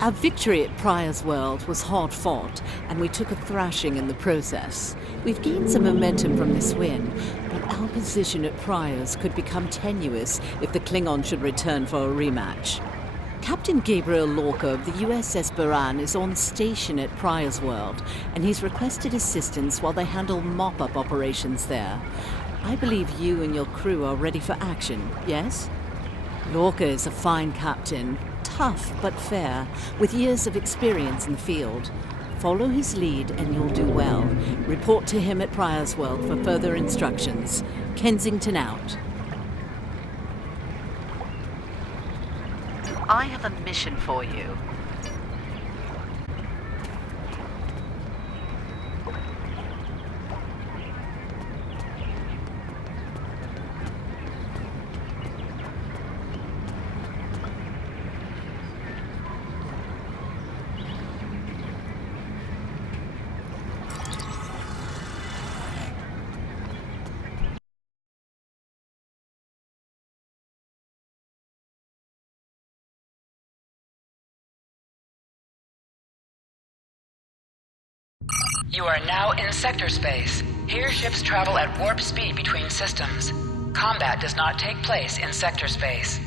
Our victory at Pryor's World was hard fought, and we took a thrashing in the process. We've gained some momentum from this win, but our position at Pryor's could become tenuous if the Klingon should return for a rematch. Captain Gabriel Lorca of the USS Buran is on station at Pryor's World, and he's requested assistance while they handle mop-up operations there. I believe you and your crew are ready for action, yes? Lorca is a fine captain, tough but fair, with years of experience in the field. Follow his lead and you'll do well. Report to him at Pryor's World for further instructions. Kensington out. I have a mission for you. You are now in sector space. Here ships travel at warp speed between systems. Combat does not take place in sector space.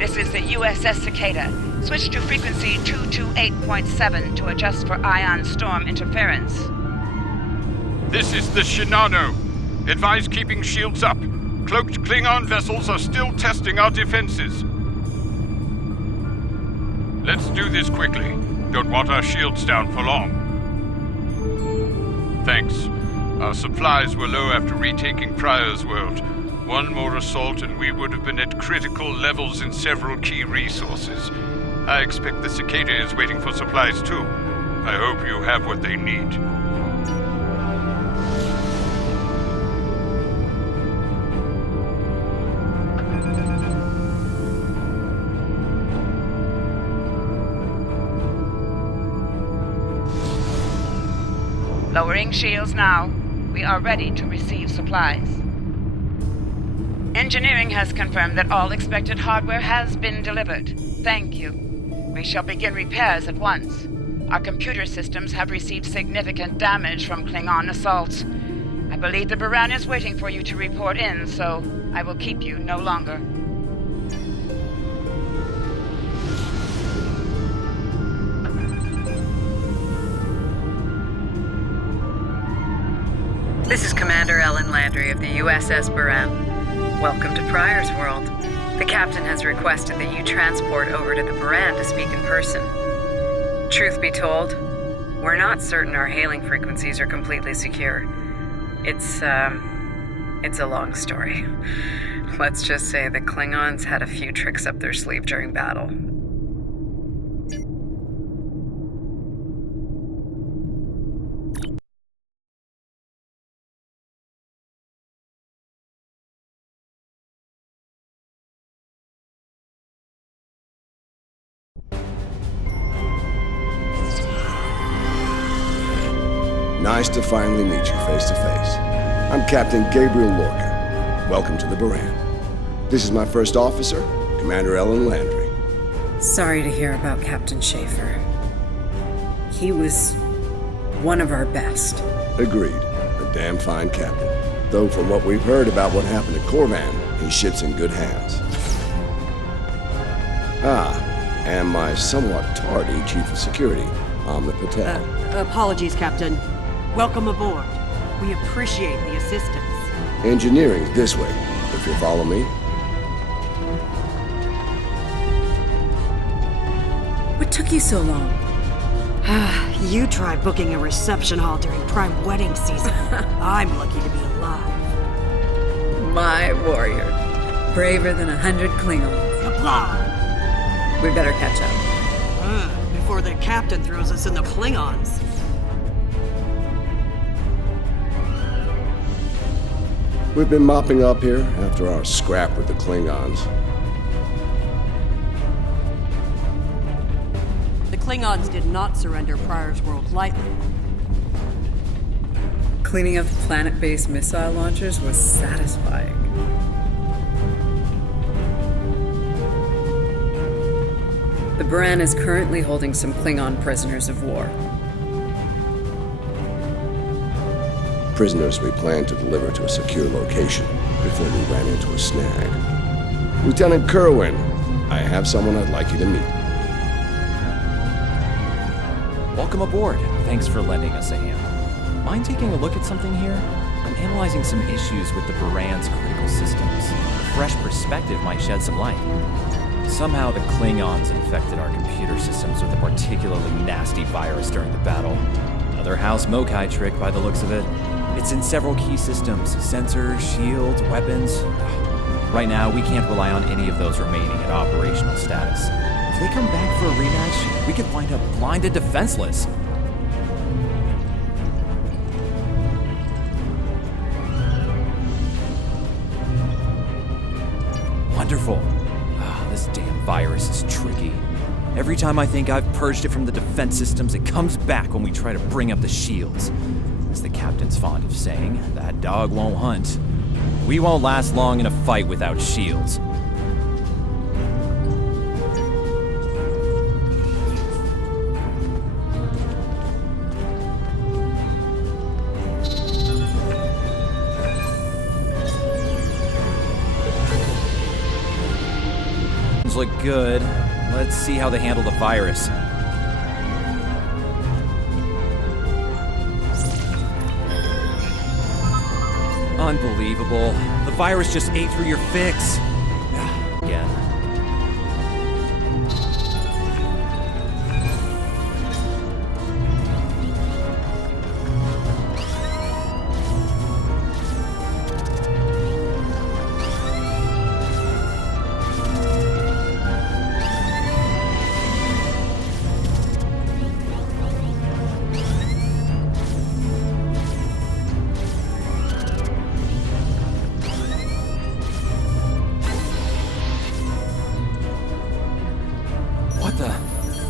This is the USS Cicada. Switch to frequency 228.7 to adjust for ion storm interference. This is the Shinano. Advise keeping shields up. Cloaked Klingon vessels are still testing our defenses. Let's do this quickly. Don't want our shields down for long. Thanks. Our supplies were low after retaking Pryor's world. One more assault and we would have been at critical levels in several key resources. I expect the Cicada is waiting for supplies too. I hope you have what they need. Lowering shields now. We are ready to receive supplies. Engineering has confirmed that all expected hardware has been delivered. Thank you. We shall begin repairs at once. Our computer systems have received significant damage from Klingon assaults. I believe the Baran is waiting for you to report in, so I will keep you no longer. This is Commander Ellen Landry of the USS Baran. Welcome to Pryor's world. The captain has requested that you transport over to the Baran to speak in person. Truth be told, we're not certain our hailing frequencies are completely secure. It's a long story. Let's just say the Klingons had a few tricks up their sleeve during battle. Nice to finally meet you face to face. I'm Captain Gabriel Lorca. Welcome to the Baran. This is my first officer, Commander Ellen Landry. Sorry to hear about Captain Schaefer. He was one of our best. Agreed. A damn fine captain. Though from what we've heard about what happened at Corvan, his ship's in good hands. And my somewhat tardy Chief of Security, Amna Patel. Apologies, Captain. Welcome aboard. We appreciate the assistance. Engineering's this way, if you'll follow me. What took you so long? You try booking a reception hall during prime wedding season. I'm lucky to be alive. My warrior. Braver than 100 Klingons. Apply! We better catch up. Before the captain throws us in the Klingons. We've been mopping up here after our scrap with the Klingons. The Klingons did not surrender Pryor's world lightly. Cleaning up planet-based missile launchers was satisfying. The Baran is currently holding some Klingon prisoners of war. Prisoners we plan to deliver to a secure location before we ran into a snag. Lieutenant Kerwin, I have someone I'd like you to meet. Welcome aboard. Thanks for lending us a hand. Mind taking a look at something here? I'm analyzing some issues with the Baran's critical systems. A fresh perspective might shed some light. Somehow the Klingons infected our computer systems with a particularly nasty virus during the battle. Another House Mokai trick by the looks of it. It's in several key systems, sensors, shields, weapons. Right now, we can't rely on any of those remaining at operational status. If they come back for a rematch, we could wind up blind and defenseless. Wonderful. This damn virus is tricky. Every time I think I've purged it from the defense systems, it comes back when we try to bring up the shields. As the captain's fond of saying, that dog won't hunt. We won't last long in a fight without shields. look good. Let's see how they handle the virus. Unbelievable. The virus just ate through your fix. Again.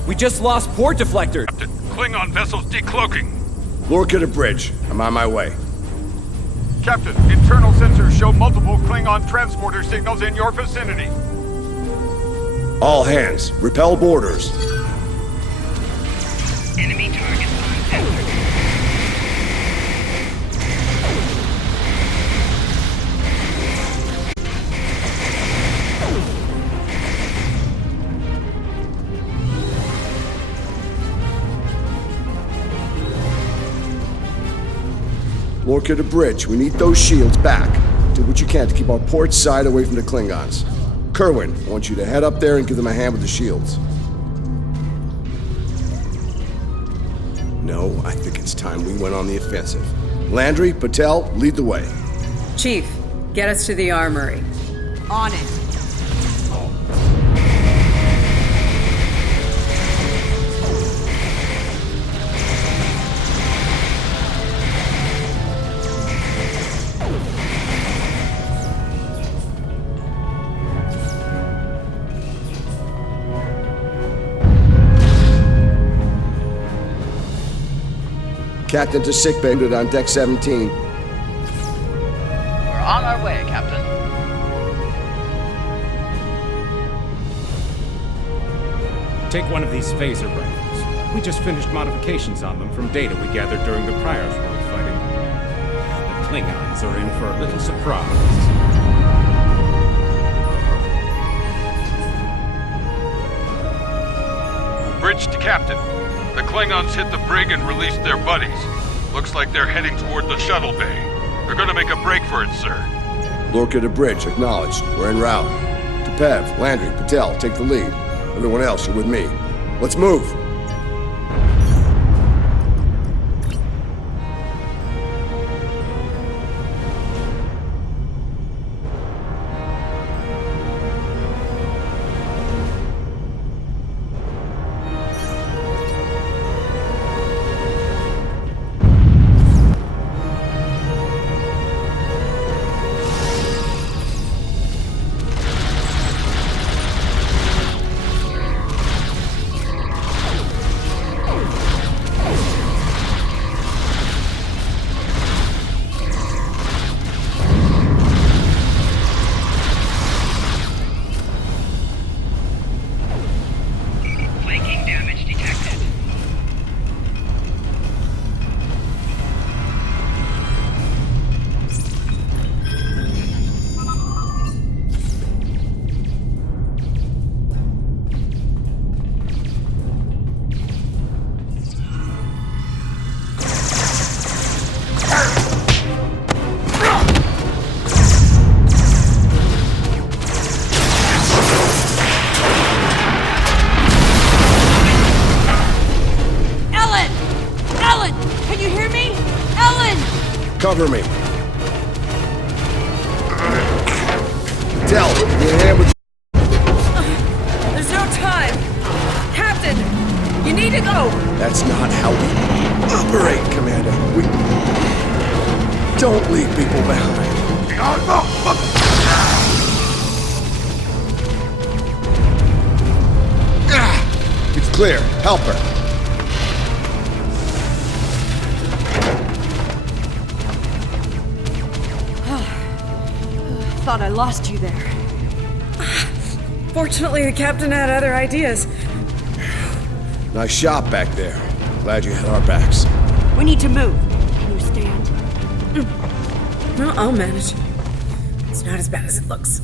We just lost port deflectors! Captain, Klingon vessels decloaking. Lorca to bridge. I'm on my way. Captain, internal sensors show multiple Klingon transporter signals in your vicinity. All hands, repel boarders. Enemy targets on sensor. Lorca to bridge. We need those shields back. Do what you can to keep our port side away from the Klingons. Kerwin, I want you to head up there and give them a hand with the shields. No, I think it's time we went on the offensive. Landry, Patel, lead the way. Chief, get us to the armory. On it. Captain to sickbay on deck 17. We're on our way, Captain. Take one of these phaser rifles. We just finished modifications on them from data we gathered during the Prior's World fighting. The Klingons are in for a little surprise. Bridge to Captain. The Klingons hit the brig and released their buddies. Looks like they're heading toward the shuttle bay. They're gonna make a break for it, sir. Lorca to bridge, acknowledged. We're en route. To Pev, Landry, Patel, take the lead. Everyone else, you're with me. Let's move! Flanking damage detected. Cover me. Tell, get a hand with... There's no time! Captain! You need to go! That's not how we operate, Commander. We don't leave people behind. It's clear. Help her. Thought I lost you there. Fortunately, the captain had other ideas. Nice shot back there. Glad you had our backs. We need to move. Can you stand? Well, I'll manage. It's not as bad as it looks.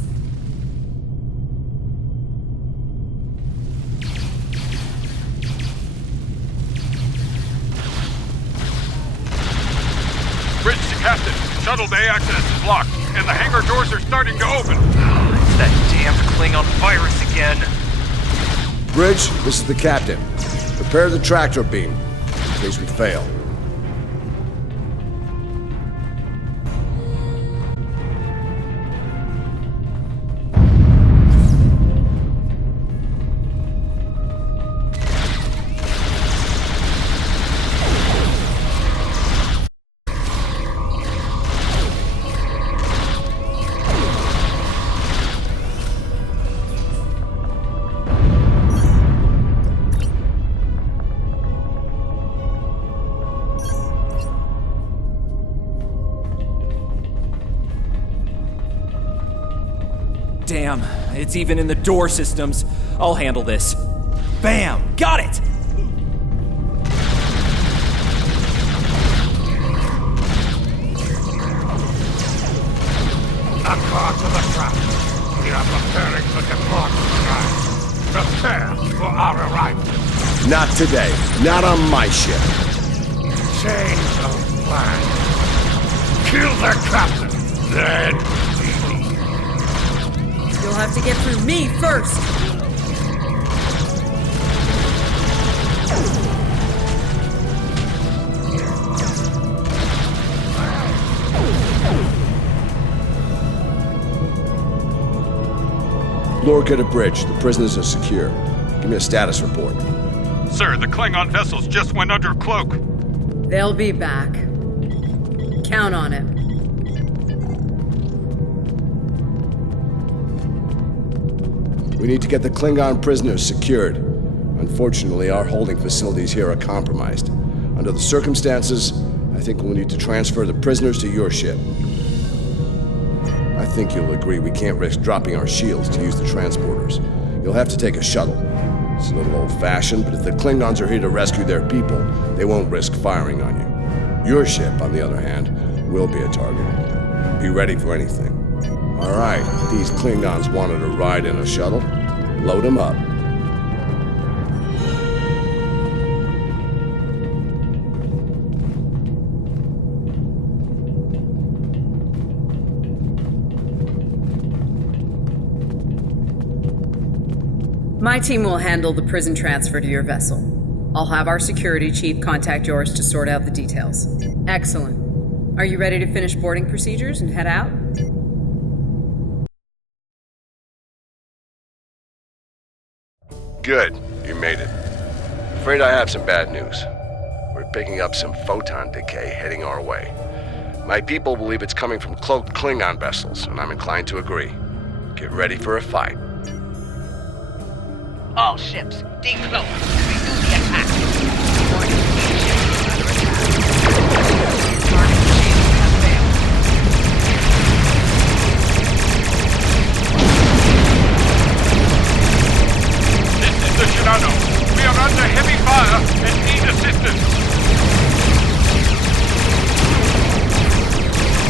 Captain, shuttle bay access is blocked, and the hangar doors are starting to open. It's that damned Klingon virus again. Bridge, this is the captain. Prepare the tractor beam, in case we fail. Damn, it's even in the door systems. I'll handle this. Bam! Got it! Across to the trap. We are preparing to depart tonight. Prepare for our arrival. Not today. Not on my ship. Change of plan. Kill the captain, then we leave. You'll have to get through me first! Lorca to bridge. The prisoners are secure. Give me a status report. Sir, the Klingon vessels just went under cloak. They'll be back. Count on it. We need to get the Klingon prisoners secured. Unfortunately, our holding facilities here are compromised. Under the circumstances, I think we'll need to transfer the prisoners to your ship. I think you'll agree we can't risk dropping our shields to use the transporters. You'll have to take a shuttle. It's a little old-fashioned, but if the Klingons are here to rescue their people, they won't risk firing on you. Your ship, on the other hand, will be a target. Be ready for anything. All right, these Klingons wanted to ride in a shuttle. Load them up. My team will handle the prison transfer to your vessel. I'll have our security chief contact yours to sort out the details. Excellent. Are you ready to finish boarding procedures and head out? Good. You made it. Afraid I have some bad news. We're picking up some photon decay heading our way. My people believe it's coming from cloaked Klingon vessels, and I'm inclined to agree. Get ready for a fight. All ships, decloak and renew the attack. Warning, ships under attack. Target shield has failed. This is the Shinano. We are under heavy fire and need assistance.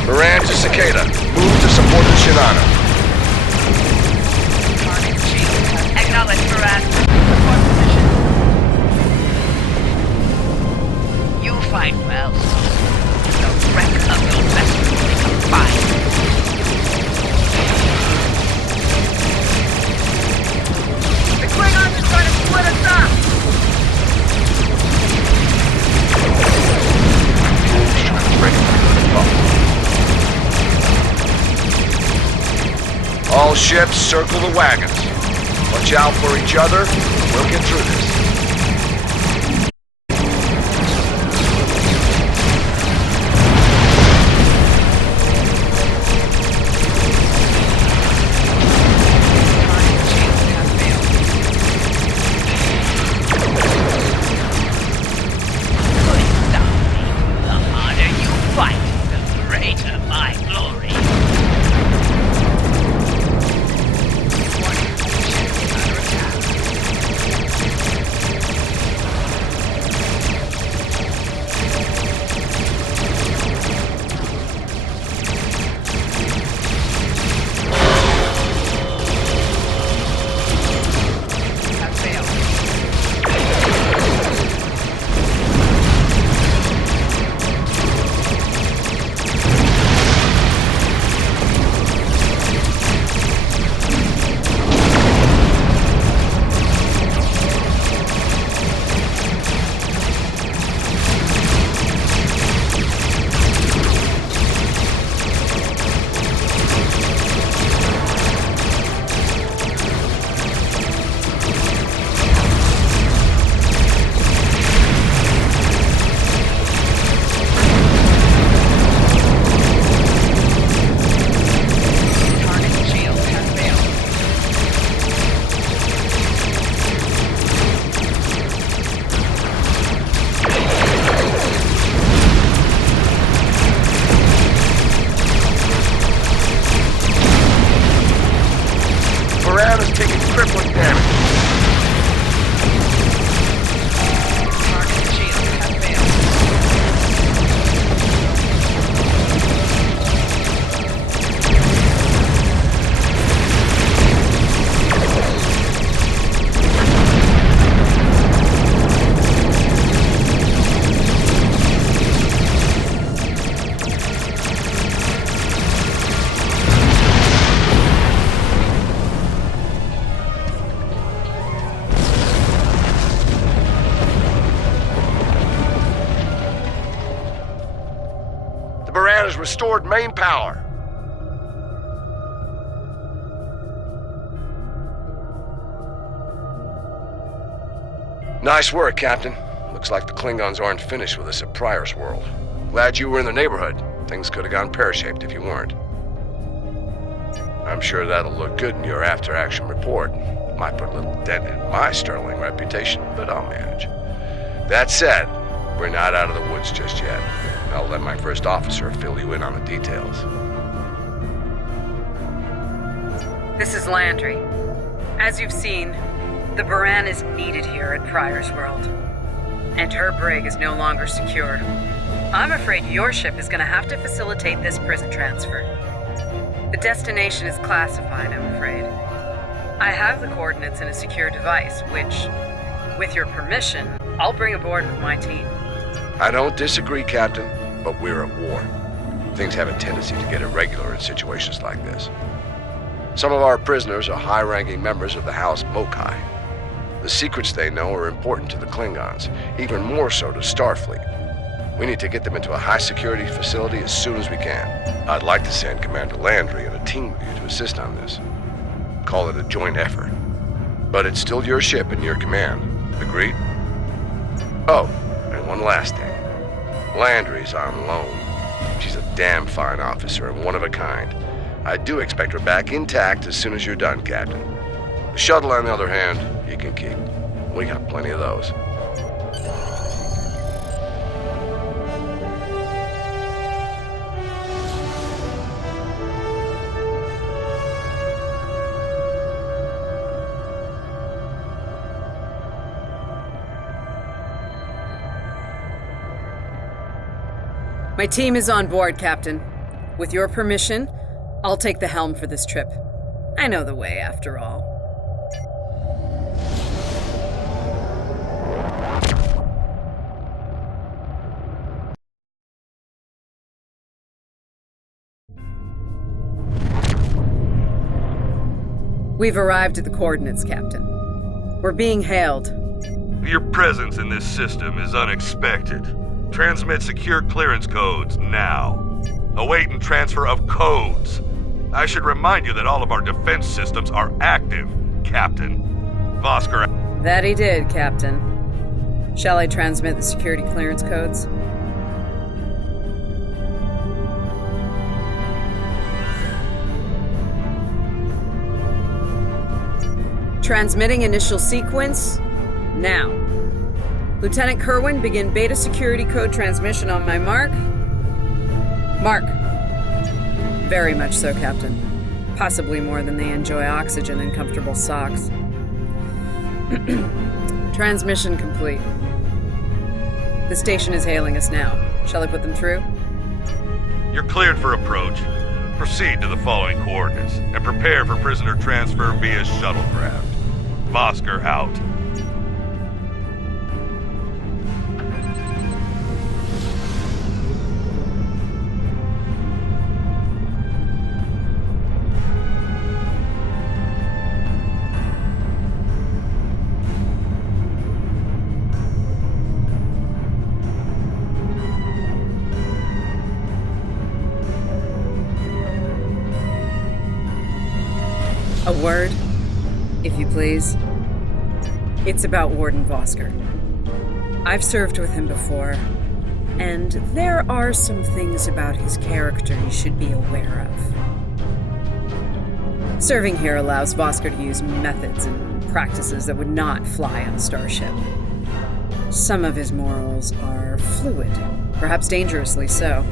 Moran to Cicada. Move to support the Shinano. Acknowledge, Moran. Report position. You fight well. The wreck of your vessel will become fire. The Klingons are trying to split us up! All ships, circle the wagons. Watch out for each other. We'll get through this. The harder you fight, the greater my glory. Baran is taking crippling damage. Target shields have failed. Baran has restored main power. Nice work, Captain. Looks like the Klingons aren't finished with us at Pryor's World. Glad you were in the neighborhood. Things could have gone pear-shaped if you weren't. I'm sure that'll look good in your after-action report. Might put a little dent in my sterling reputation, but I'll manage. That said, we're not out of the woods just yet. I'll let my first officer fill you in on the details. This is Landry. As you've seen, the Baran is needed here at Pryor's World. And her brig is no longer secure. I'm afraid your ship is going to have to facilitate this prison transfer. The destination is classified, I'm afraid. I have the coordinates in a secure device, which, with your permission, I'll bring aboard with my team. I don't disagree, Captain, but we're at war. Things have a tendency to get irregular in situations like this. Some of our prisoners are high-ranking members of the House Mokai. The secrets they know are important to the Klingons, even more so to Starfleet. We need to get them into a high-security facility as soon as we can. I'd like to send Commander Landry and a team with you to assist on this. Call it a joint effort. But it's still your ship and your command. Agreed? Oh, and one last thing. Landry's on loan. She's a damn fine officer and one of a kind. I do expect her back intact as soon as you're done, Captain. The shuttle, on the other hand, you can keep. We got plenty of those. My team is on board, Captain. With your permission, I'll take the helm for this trip. I know the way, after all. We've arrived at the coordinates, Captain. We're being hailed. Your presence in this system is unexpected. Transmit secure clearance codes now. Awaiting transfer of codes. I should remind you that all of our defense systems are active, Captain. Vosker. That he did, Captain. Shall I transmit the security clearance codes? Transmitting initial sequence now. Lieutenant Kerwin, begin beta security code transmission on my mark. Mark. Very much so, Captain. Possibly more than they enjoy oxygen and comfortable socks. Transmission complete. The station is hailing us now. Shall I put them through? You're cleared for approach. Proceed to the following coordinates and prepare for prisoner transfer via shuttlecraft. Vosker out. A word, if you please. It's about Warden Vosker. I've served with him before, and there are some things about his character you should be aware of. Serving here allows Vosker to use methods and practices that would not fly on a starship. Some of his morals are fluid, perhaps dangerously so.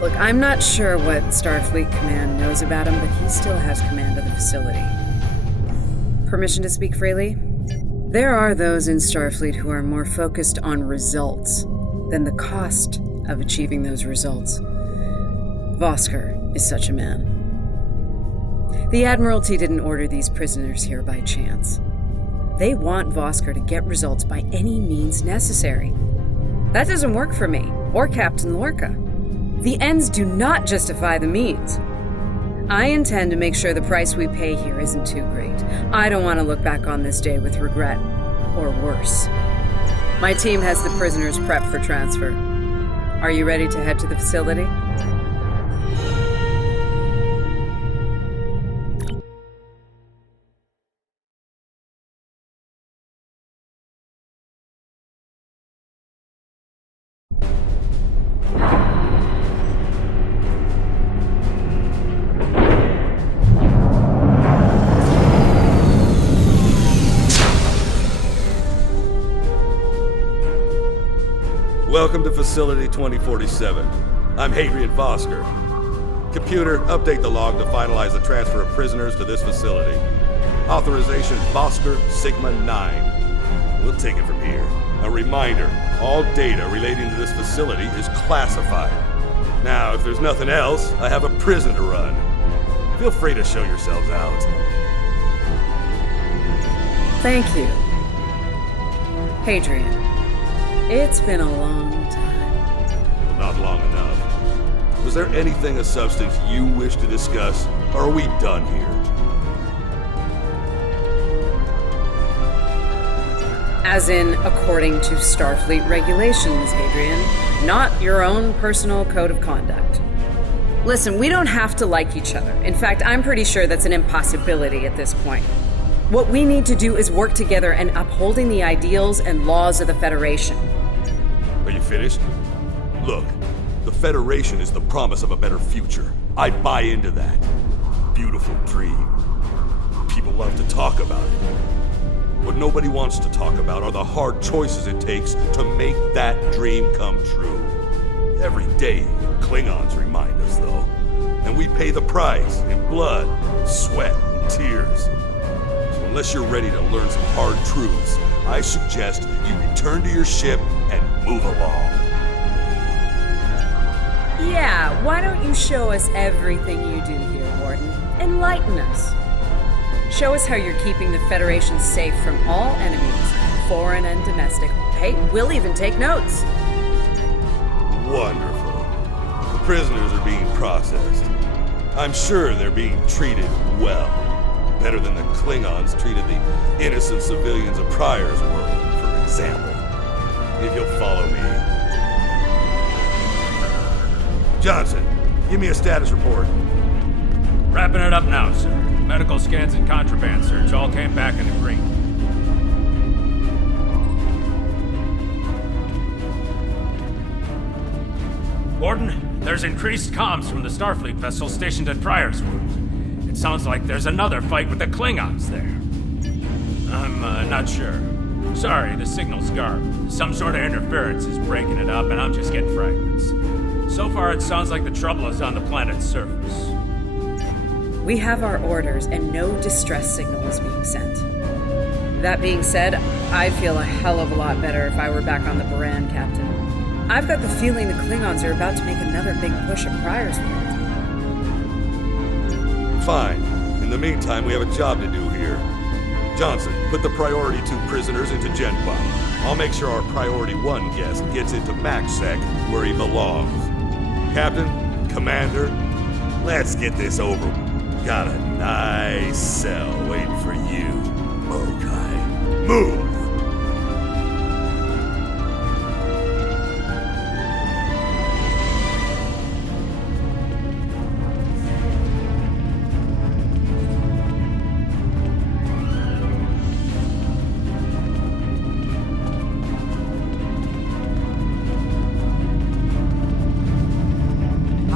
Look, I'm not sure what Starfleet Command knows about him, but he still has command of the facility. Permission to speak freely? There are those in Starfleet who are more focused on results than the cost of achieving those results. Vosker is such a man. The Admiralty didn't order these prisoners here by chance. They want Vosker to get results by any means necessary. That doesn't work for me, or Captain Lorca. The ends do not justify the means. I intend to make sure the price we pay here isn't too great. I don't want to look back on this day with regret, or worse. My team has the prisoners prepped for transfer. Are you ready to head to the facility? Welcome to Facility 2047. I'm Hadrian Vosker. Computer, update the log to finalize the transfer of prisoners to this facility. Authorization Vosker Sigma 9. We'll take it from here. A reminder, all data relating to this facility is classified. Now, if there's nothing else, I have a prison to run. Feel free to show yourselves out. Thank you. Hadrian. It's been a long time. Not long enough. Was there anything of substance you wish to discuss, or are we done here? As in, according to Starfleet regulations, Hadrian, not your own personal code of conduct. Listen, we don't have to like each other. In fact, I'm pretty sure that's an impossibility at this point. What we need to do is work together in upholding the ideals and laws of the Federation. Are you finished? Look, the Federation is the promise of a better future. I buy into that. Beautiful dream. People love to talk about it. What nobody wants to talk about are the hard choices it takes to make that dream come true. Every day, Klingons remind us, though. And we pay the price in blood, sweat, and tears. Unless you're ready to learn some hard truths, I suggest you return to your ship and move along. Yeah, why don't you show us everything you do here, Warden? Enlighten us. Show us how you're keeping the Federation safe from all enemies, foreign and domestic. Hey, we'll even take notes. Wonderful. The prisoners are being processed. I'm sure they're being treated well. Better than the Klingons treated the innocent civilians of Pryor's world, for example. If you'll follow me. Johnson, give me a status report. Wrapping it up now, sir. Medical scans and contraband search all came back in the green. Warden, there's increased comms from the Starfleet vessel stationed at Pryor's world. It sounds like there's another fight with the Klingons there. I'm not sure. Sorry, the signal's garbled. Some sort of interference is breaking it up, and I'm just getting fragments. So far, it sounds like the trouble is on the planet's surface. We have our orders, and no distress signal is being sent. That being said, I'd feel a hell of a lot better if I were back on the Baran, Captain. I've got the feeling the Klingons are about to make another big push at Pryor's world. Fine. In the meantime, we have a job to do here. Johnson, put the Priority 2 prisoners into GenPop. I'll make sure our Priority 1 guest gets into MaxSec where he belongs. Captain, Commander, let's get this over with. Got a nice cell waiting for you, Mokai. Move!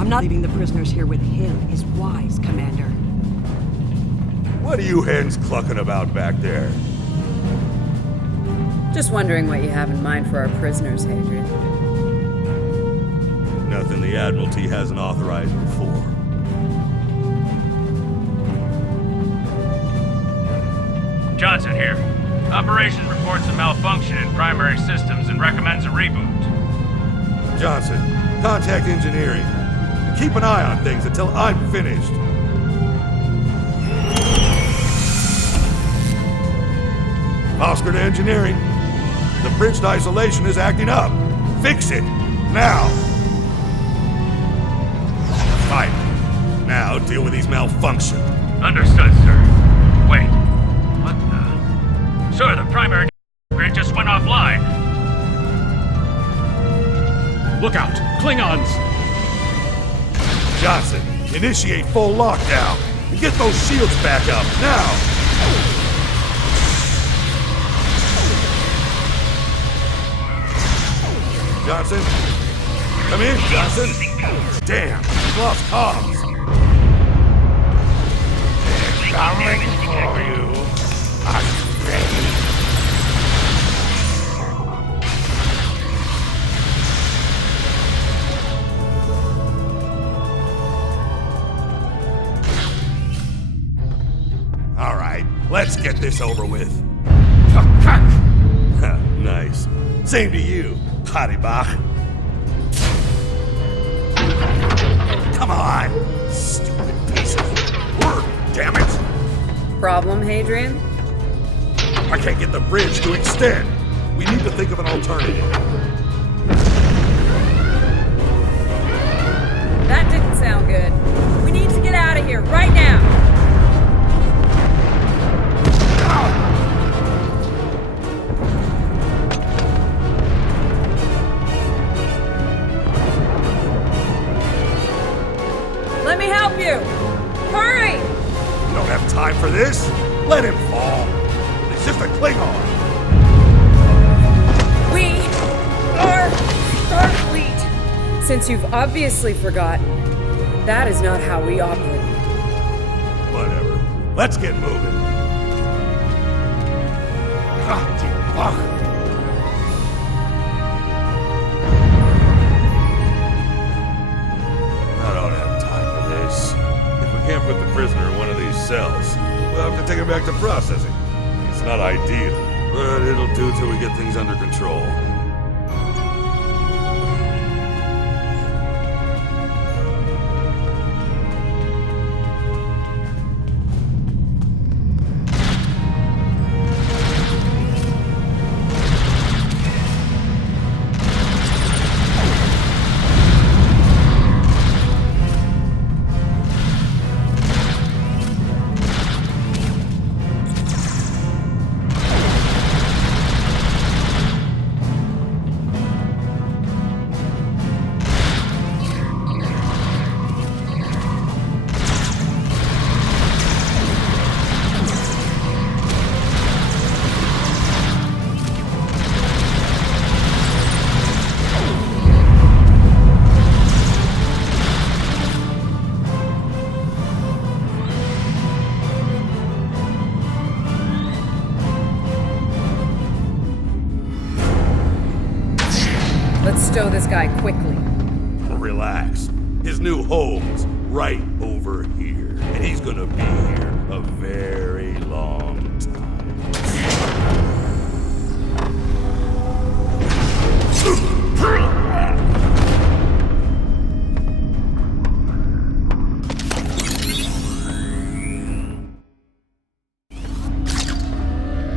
Not leaving the prisoners here with him is wise, Commander. What are you hens clucking about back there? Just wondering what you have in mind for our prisoners, Hadrian. Nothing the Admiralty hasn't authorized before. Operations reports a malfunction in primary systems and recommends a reboot. Johnson, contact engineering. Keep an eye on things until I'm finished. Oscar to engineering. The bridge to isolation is acting up. Fix it, now. Fine. Now deal with these malfunctions. Understood, sir. Wait. What the? Sir, the primary grid just went offline. Look out! Klingons! Johnson, initiate full lockdown. And get those shields back up, now! Johnson? Come in, Johnson! Damn, we lost comms! Coming for you. Are you ready? All right, let's get this over with. Nice. Same to you, Haribach. Come on! Stupid piece of work, damn it! Problem, Hadrian? I can't get the bridge to extend. We need to think of an alternative. That didn't sound good. We need to get out of here right now. Let me help you. Hurry! We don't have time for this. Let him fall. It's just a Klingon. We are Starfleet. Since you've obviously forgotten, that is not how we operate. Whatever. Let's get moving. God, you fuck. I don't have time for this. If we can't put the prisoner in one of these cells, we'll have to take him back to processing. It's not ideal, but it'll do till we get things under control. Let's stow this guy quickly. Relax. His new home's right over here. And he's gonna be here a very long time.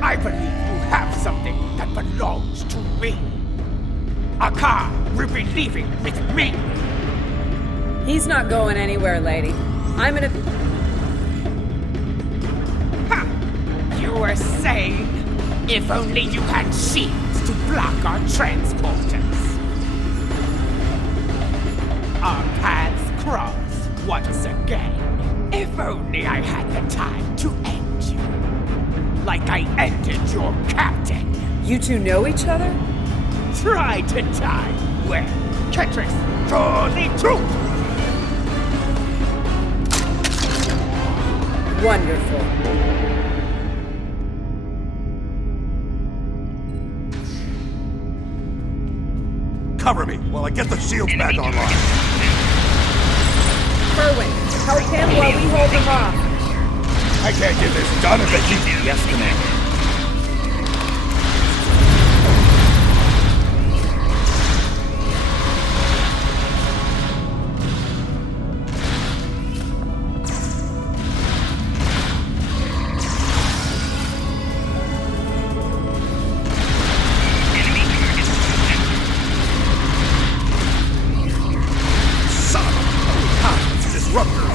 I believe you have something that belongs to me. Akar will be leaving with me. He's not going anywhere, lady. I'm gonna... Ha! You were saying, if only you had shields to block our transporters. Our paths cross once again. If only I had the time to end you. Like I ended your captain. You two know each other? Try to die well. Ketrix, draw the truth! Wonderful. Cover me while I get the shields back online. Kerwin, help him while we hold him off. I can't get this done if they keep... Yes, Commander.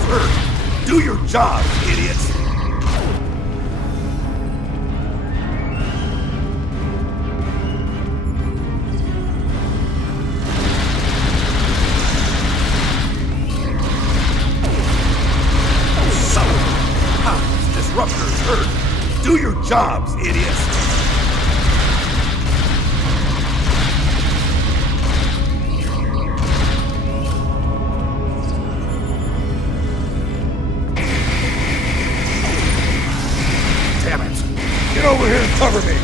hurt! Do your job, idiots! Disruptors hurt! Do your jobs, idiots! Damn it! Get over here and cover me!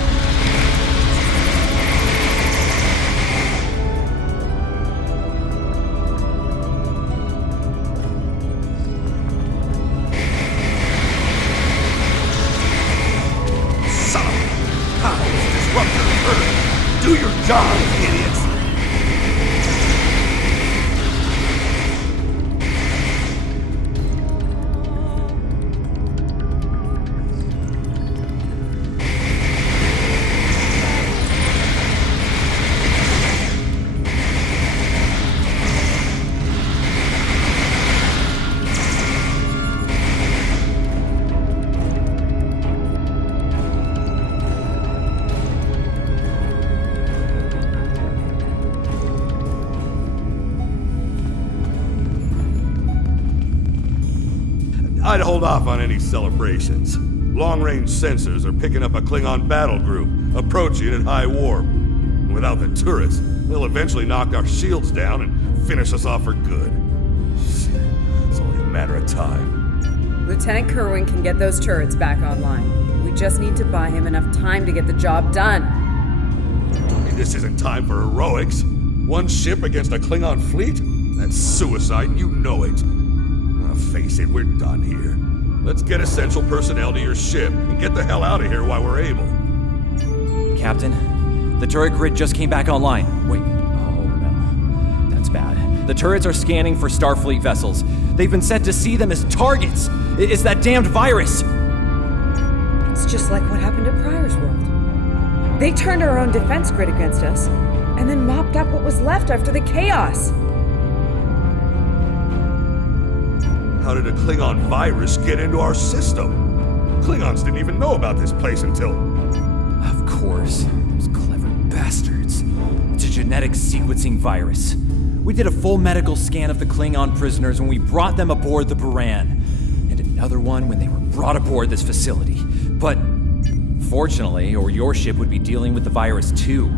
Do your job, idiots! I'd hold off on any celebrations. Long-range sensors are picking up a Klingon battle group, approaching at high warp. Without the turrets, they'll eventually knock our shields down and finish us off for good. It's only a matter of time. Lieutenant Kerwin can get those turrets back online. We just need to buy him enough time to get the job done. This isn't time for heroics. One ship against a Klingon fleet? That's suicide, and you know it. Face it, we're done here. Let's get essential personnel to your ship and get the hell out of here while we're able. Captain, the turret grid just came back online. Wait, oh no. That's bad. The turrets are scanning for Starfleet vessels. They've been set to see them as targets. It's that damned virus. It's just like what happened at Pryor's World. They turned our own defense grid against us, and then mopped up what was left after the chaos. How did a Klingon virus get into our system? Klingons didn't even know about this place until... Of course. Those clever bastards. It's a genetic sequencing virus. We did a full medical scan of the Klingon prisoners when we brought them aboard the Buran, and another one when they were brought aboard this facility. But fortunately, or your ship would be dealing with the virus too.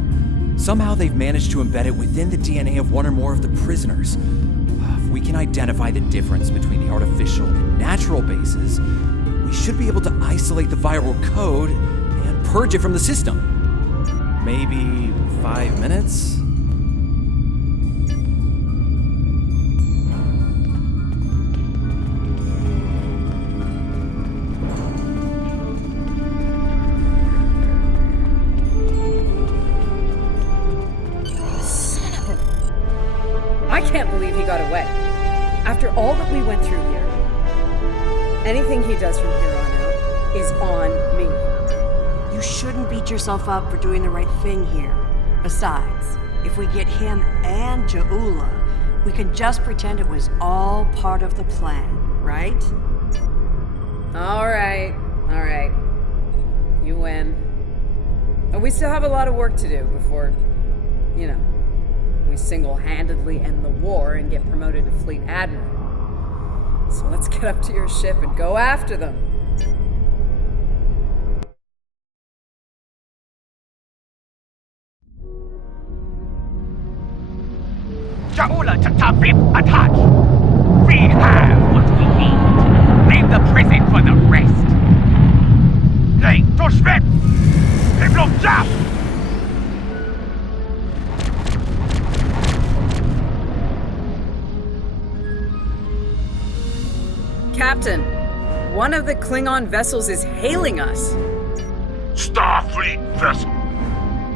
Somehow they've managed to embed it within the DNA of one or more of the prisoners. If we can identify the difference between the artificial and natural bases, we should be able to isolate the viral code and purge it from the system. Maybe 5 minutes? I can't believe he got away. After all that we went through here, anything he does from here on out is on me. You shouldn't beat yourself up for doing the right thing here. Besides, if we get him and Ja'ula, we can just pretend it was all part of the plan, right? All right. You win. But we still have a lot of work to do before, we single-handedly end the war and get promoted to Fleet Admiral. So let's get up to your ship and go after them. Ja'ula to Tavip attach! We have what we need. Leave the prison for the rest. Hey, to Schmidt! Himlo Jap! Captain, one of the Klingon vessels is hailing us. Starfleet vessel.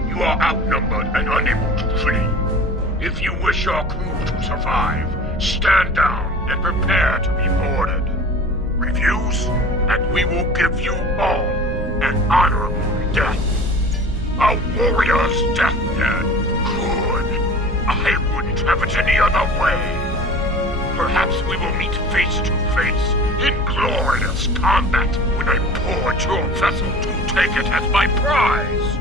You are outnumbered and unable to flee. If you wish your crew to survive, stand down and prepare to be boarded. Refuse, and we will give you all an honorable death. A warrior's deathbed. Good. I wouldn't have it any other way. Perhaps we will meet face to face combat when I board your vessel to take it as my prize.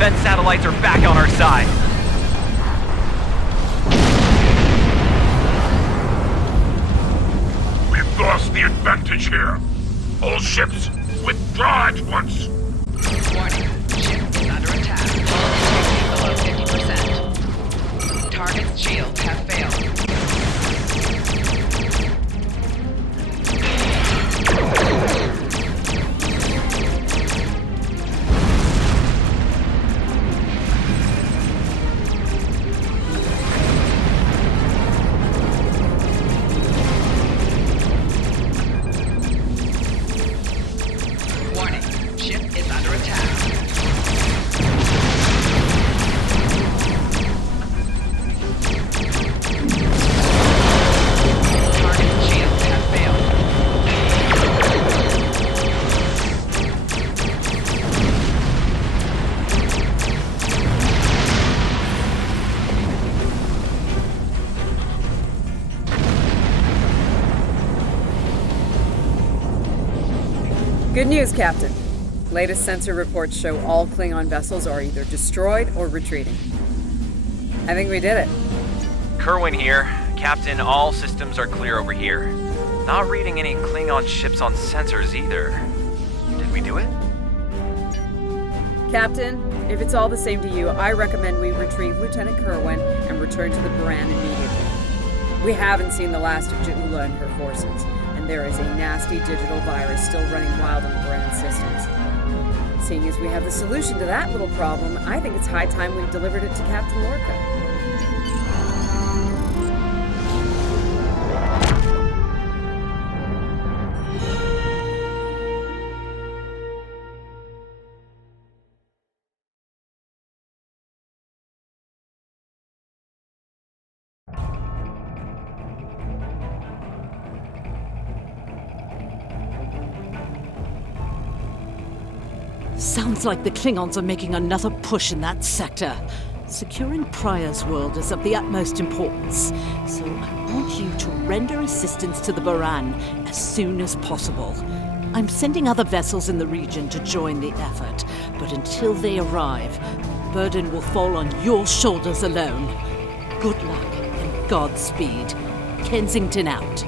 defense satellites are back on our side. We've lost the advantage here. All ships, withdraw at once. Warning. Ship is under attack. Hull integrity below 50%. Target's shields have failed. Ship is Good news, Captain. Latest sensor reports show all Klingon vessels are either destroyed or retreating. I think we did it. Kerwin here. Captain, all systems are clear over here. Not reading any Klingon ships on sensors either. Did we do it? Captain, if it's all the same to you, I recommend we retrieve Lieutenant Kerwin and return to the Baran immediately. We haven't seen the last of Ja'ula and her forces, and there is a nasty digital virus still running wild on the Baran systems. Seeing as we have the solution to that little problem, I think it's high time we delivered it to Captain Lorca. Sounds like the Klingons are making another push in that sector. Securing Prior's world is of the utmost importance, so I want you to render assistance to the Baran as soon as possible. I'm sending other vessels in the region to join the effort, but until they arrive, the burden will fall on your shoulders alone. Good luck and Godspeed. Kensington out.